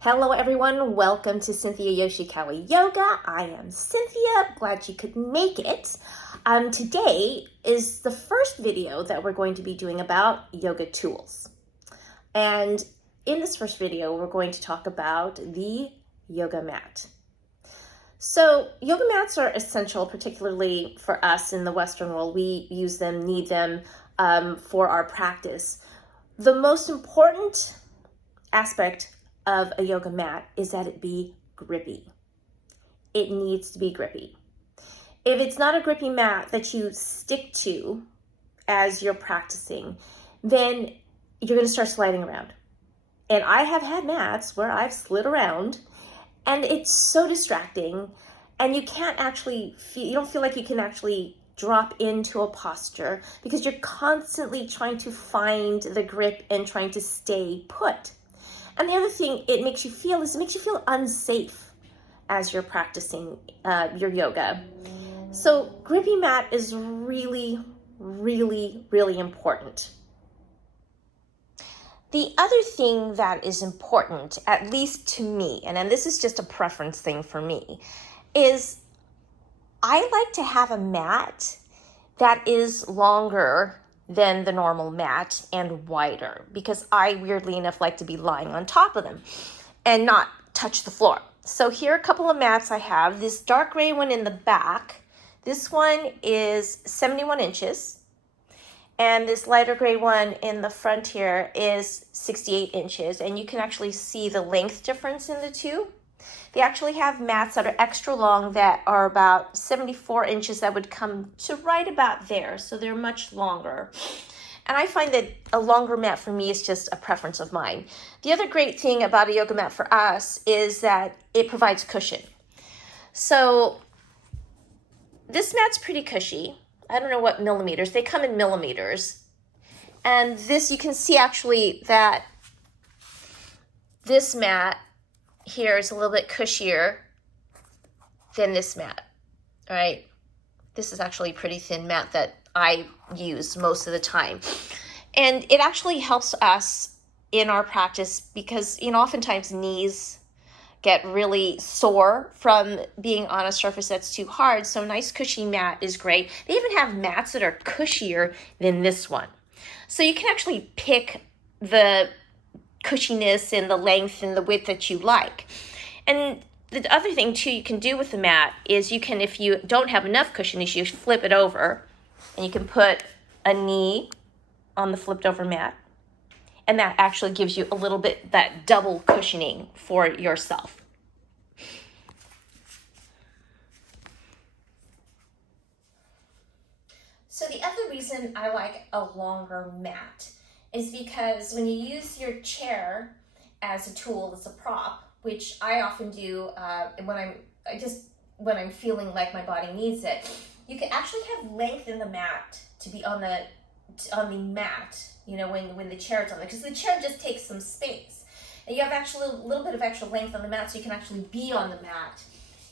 Hello everyone, welcome to Cynthia Yoshikawa Yoga. I am Cynthia, glad you could make it. Today is the first video that we're going to be doing about yoga tools. And in this first video, we're going to talk about the yoga mat. So yoga mats are essential, particularly for us in the Western world. We use them, need them for our practice. The most important aspect of a yoga mat is that it be grippy. It needs to be grippy. If it's not a grippy mat that you stick to as you're practicing, then you're going to start sliding around. And I have had mats where I've slid around and it's so distracting, and you can't actually you don't feel like you can actually drop into a posture because you're constantly trying to find the grip and trying to stay put. And the other thing it makes you feel is it makes you feel unsafe as you're practicing your yoga. So grippy mat is really, really, really important. The other thing that is important, at least to me, and then this is just a preference thing for me, is I like to have a mat that is longer than the normal mat and wider, because I weirdly enough like to be lying on top of them and not touch the floor. So here are a couple of mats I have. This dark gray one in the back, this one is 71 inches. And this lighter gray one in the front here is 68 inches. And you can actually see the length difference in the two. They actually have mats that are extra long that are about 74 inches that would come to right about there. So they're much longer. And I find that a longer mat for me is just a preference of mine. The other great thing about a yoga mat for us is that it provides cushion. So this mat's pretty cushy. I don't know what millimeters. They come in millimeters. And this, you can see actually that this mat here is a little bit cushier than this mat, all right? This is actually a pretty thin mat that I use most of the time. And it actually helps us in our practice because, oftentimes knees get really sore from being on a surface that's too hard. So a nice cushy mat is great. They even have mats that are cushier than this one. So you can actually pick the cushiness and the length and the width that you like. And the other thing too you can do with the mat is you can, if you don't have enough cushion, you flip it over and you can put a knee on the flipped over mat. And that actually gives you a little bit that double cushioning for yourself. So the other reason I like a longer mat is because when you use your chair as a tool, as a prop, which I often do when I'm feeling like my body needs it, you can actually have length in the mat to be on the mat, when the chair is on there, because the chair just takes some space. And you have actually a little bit of extra length on the mat, so you can actually be on the mat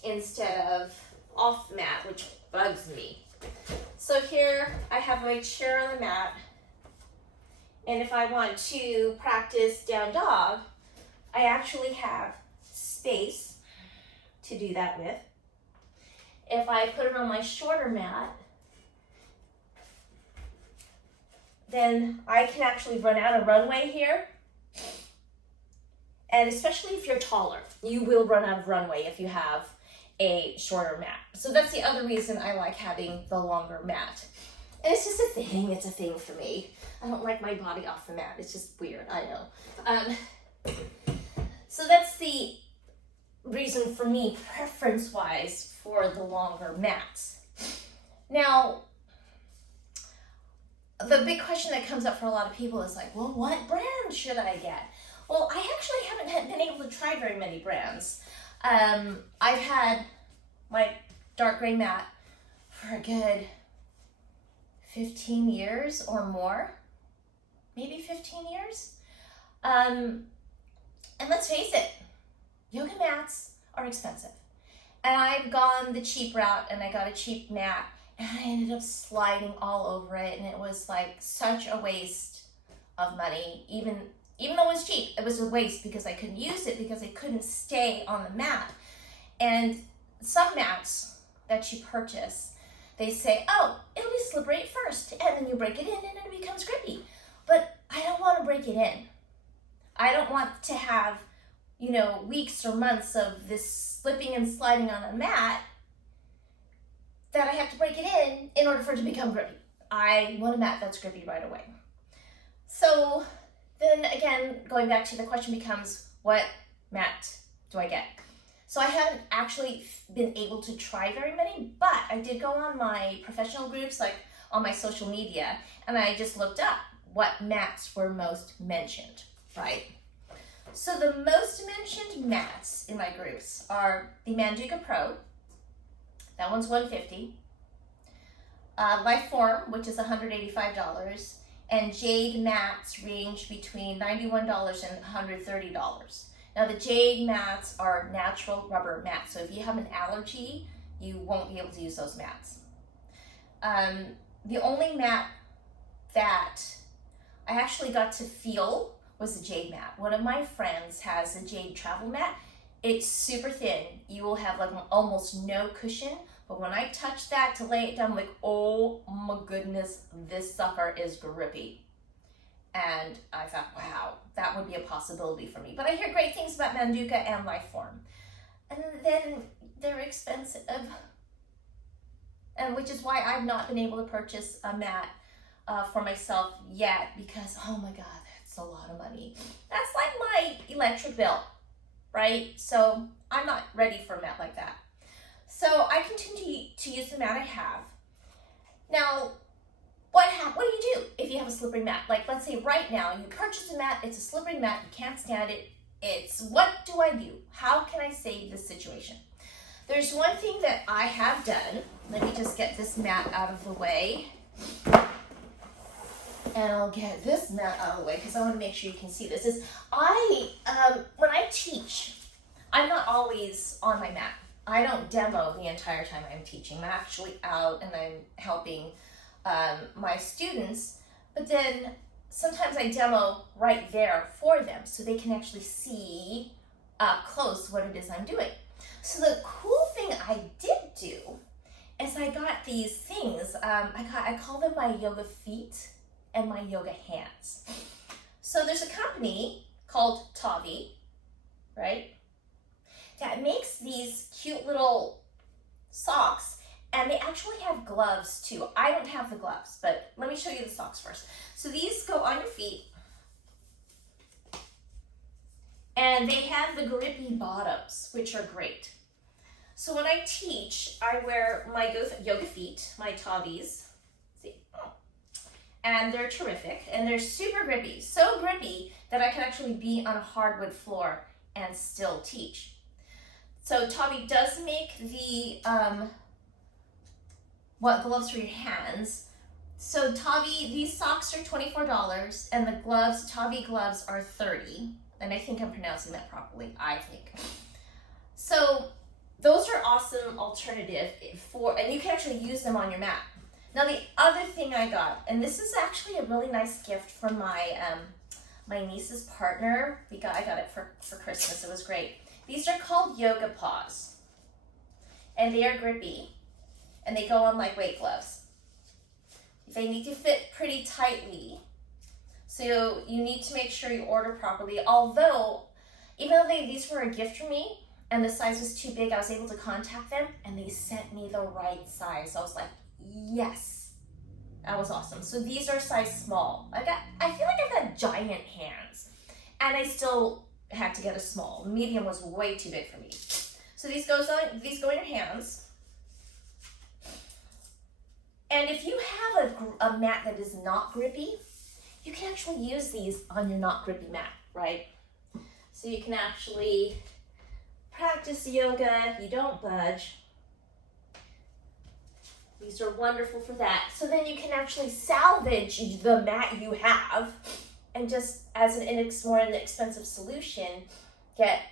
instead of off the mat, which bugs me. So here I have my chair on the mat. And if I want to practice down dog, I actually have space to do that with. If I put it on my shorter mat, then I can actually run out of runway here. And especially if you're taller, you will run out of runway if you have a shorter mat. So that's the other reason I like having the longer mat. And it's just a thing for me. I don't like my body off the mat. It's just weird, I know. So that's the reason for me, preference-wise, for the longer mats. Now, the big question that comes up for a lot of people is like, well, what brand should I get? Well, I actually haven't been able to try very many brands. I've had my dark gray mat for a good 15 years or more, maybe 15 years. And let's face it, yoga mats are expensive. And I've gone the cheap route and I got a cheap mat and I ended up sliding all over it, and it was like such a waste of money. Even Even though it was cheap, it was a waste because I couldn't use it because it couldn't stay on the mat. And some mats that you purchase, they say, oh, it'll be slippery at first, and then you break it in and it becomes grippy. But I don't want to break it in. I don't want to have, you know, weeks or months of this slipping and sliding on a mat that I have to break it in order for it to become grippy. I want a mat that's grippy right away. So then again, going back to the question becomes, what mat do I get? So I haven't actually been able to try very many, but I did go on my professional groups, like on my social media, and I just looked up what mats were most mentioned, right? So the most mentioned mats in my groups are the Manduka Pro, that one's $150, Lifeform, which is $185, and Jade mats range between $91 and $130. Now the Jade mats are natural rubber mats, so if you have an allergy, you won't be able to use those mats. The only mat that I actually got to feel was the Jade mat. One of my friends has a Jade travel mat. It's super thin. You will have like almost no cushion, but when I touched that to lay it down, I'm like, oh my goodness, this sucker is grippy. And I thought, wow, that would be a possibility for me. But I hear great things about Manduka and Lifeform. And then they're expensive, and which is why I've not been able to purchase a mat for myself yet, because, oh my God, that's a lot of money. That's like my electric bill, right? So I'm not ready for a mat like that. So I continue to use the mat I have. Now, what do you do if you have a slippery mat? Like, let's say right now you purchase a mat, it's a slippery mat, you can't stand it. What do I do? How can I save this situation? There's one thing that I have done. Let me just get this mat out of the way. And I'll get this mat out of the way because I want to make sure you can see this. When I teach, I'm not always on my mat. I don't demo the entire time I'm teaching. I'm actually out and I'm helping my students, but then sometimes I demo right there for them so they can actually see up close what it is I'm doing. So the cool thing I did do is I got these things. I call them my yoga feet and my yoga hands. So there's a company called Tavi, right, that makes these cute little socks, and they actually have gloves too. I don't have the gloves, but let me show you the socks first. So these go on your feet, and they have the grippy bottoms, which are great. So when I teach, I wear my yoga feet, my Tavis, and they're terrific, and they're super grippy, so grippy that I can actually be on a hardwood floor and still teach. So Tavi does make the gloves for your hands. So Tavi, these socks are $24, and the gloves, Tavi gloves, are $30. And I think I'm pronouncing that properly, I think. So those are awesome alternative and you can actually use them on your mat. Now the other thing I got, and this is actually a really nice gift from my my niece's partner. I got it for Christmas. It was great. These are called yoga paws, and they are grippy, and they go on like weight gloves. They need to fit pretty tightly, so you need to make sure you order properly. Although, even though these were a gift for me, and the size was too big, I was able to contact them, and they sent me the right size. So I was like, yes, that was awesome. So these are size small. I feel like I've got giant hands, and I still had to get a small. Medium was way too big for me. So these go in your hands. And if you have a mat that is not grippy, you can actually use these on your not grippy mat, right? So you can actually practice yoga, you don't budge. These are wonderful for that. So then you can actually salvage the mat you have and just as an more inexpensive solution, get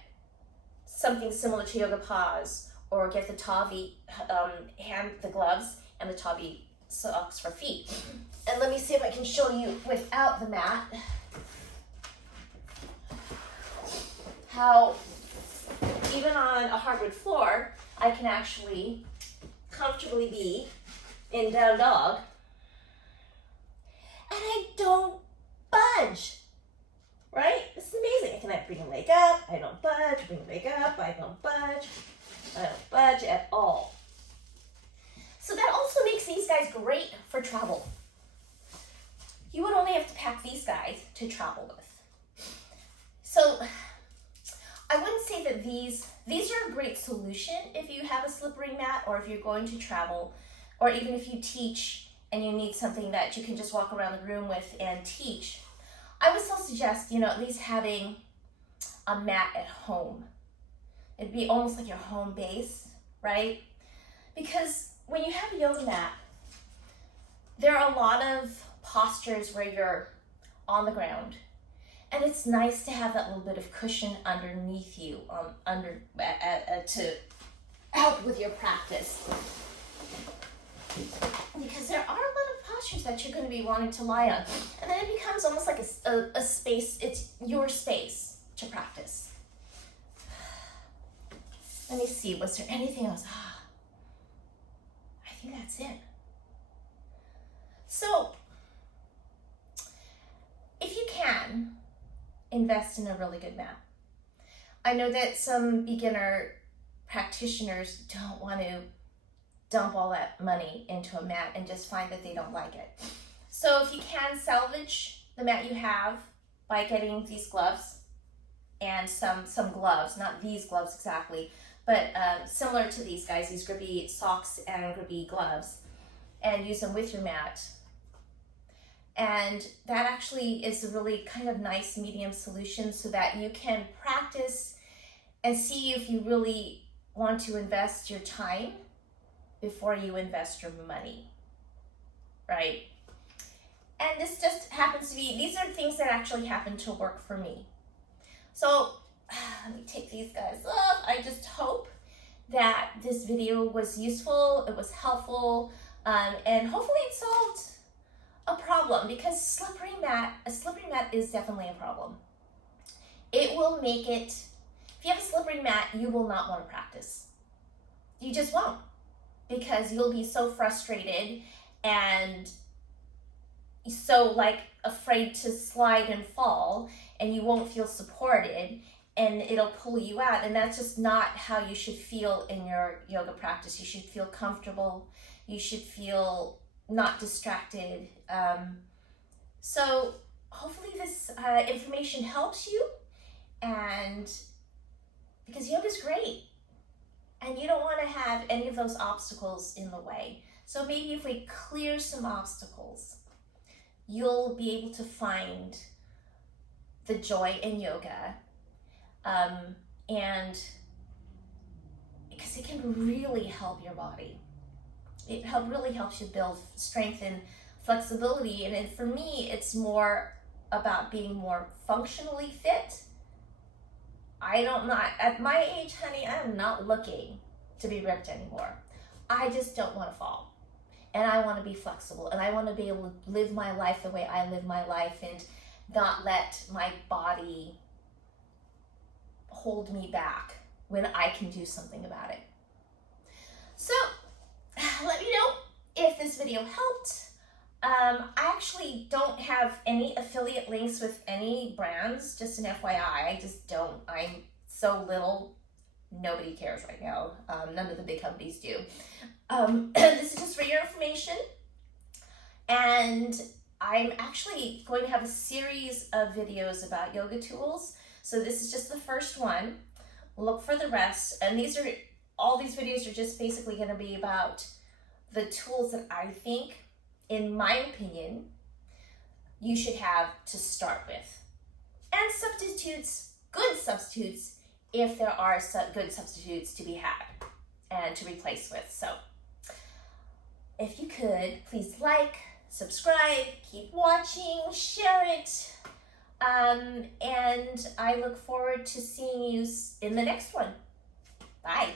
something similar to yoga paws, or get the Tavi the gloves and the Tavi socks for feet. And let me see if I can show you without the mat. how even on a hardwood floor, I can actually comfortably be in down dog, and I don't budge, right? This is amazing. Can I bring a leg up? I don't budge. Bring a leg up. I don't budge. I don't budge at all. So that also makes these guys great for travel. You would only have to pack these guys to travel with. So I wouldn't say that these are a great solution if you have a slippery mat, or if you're going to travel, or even if you teach and you need something that you can just walk around the room with and teach. I would still suggest, at least having a mat at home. It'd be almost like your home base, right? Because when you have a yoga mat, there are a lot of postures where you're on the ground. And it's nice to have that little bit of cushion underneath you, to help with your practice. Because there are a lot of postures that you're going to be wanting to lie on. And then it becomes almost like a space, it's your space to practice. Let me see, was there anything else? I think that's it. So, if you can, invest in a really good mat. I know that some beginner practitioners don't want to dump all that money into a mat and just find that they don't like it. So if you can salvage the mat you have by getting these gloves and some gloves, not these gloves exactly, but similar to these guys, these grippy socks and grippy gloves, and use them with your mat. And that actually is a really kind of nice medium solution so that you can practice and see if you really want to invest your time before you invest your money, right? And this just happens to be, these are things that actually happen to work for me. So let me take these guys off. I just hope that this video was useful, it was helpful, and hopefully it solved a problem, because a slippery mat is definitely a problem. It will make it, if you have a slippery mat, you will not want to practice. You just won't, because you'll be so frustrated and so afraid to slide and fall, and you won't feel supported, and it'll pull you out. And that's just not how you should feel in your yoga practice. You should feel comfortable. You should feel not distracted. So hopefully this information helps you, and because yoga's great and you don't want to have any of those obstacles in the way. So maybe if we clear some obstacles, you'll be able to find the joy in yoga, and because it can really help your body. It really helps you build strength and flexibility. And for me, it's more about being more functionally fit. At my age, honey, I'm not looking to be ripped anymore. I just don't want to fall. And I want to be flexible. And I want to be able to live my life the way I live my life and not let my body hold me back when I can do something about it. So, let me know if this video helped. I actually don't have any affiliate links with any brands, just an FYI. I just don't. I'm so little, nobody cares right now. None of the big companies do. This is just for your information. And I'm actually going to have a series of videos about yoga tools. So this is just the first one. Look for the rest. And all these videos are just basically going to be about the tools that I think, in my opinion, you should have to start with. And substitutes, good substitutes, if there are good substitutes to be had and to replace with. So if you could, please like, subscribe, keep watching, share it. And I look forward to seeing you in the next one. Bye.